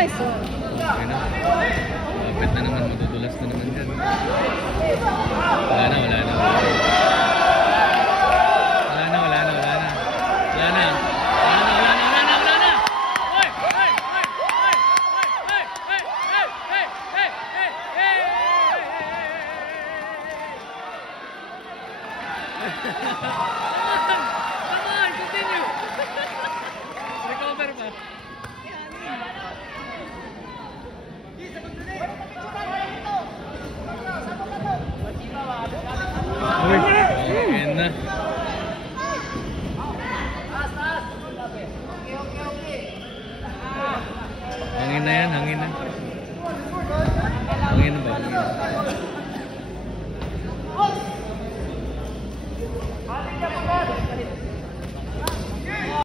Nice one. Okay na. Lapit na naman, madudulas na naman dyan. Wala na.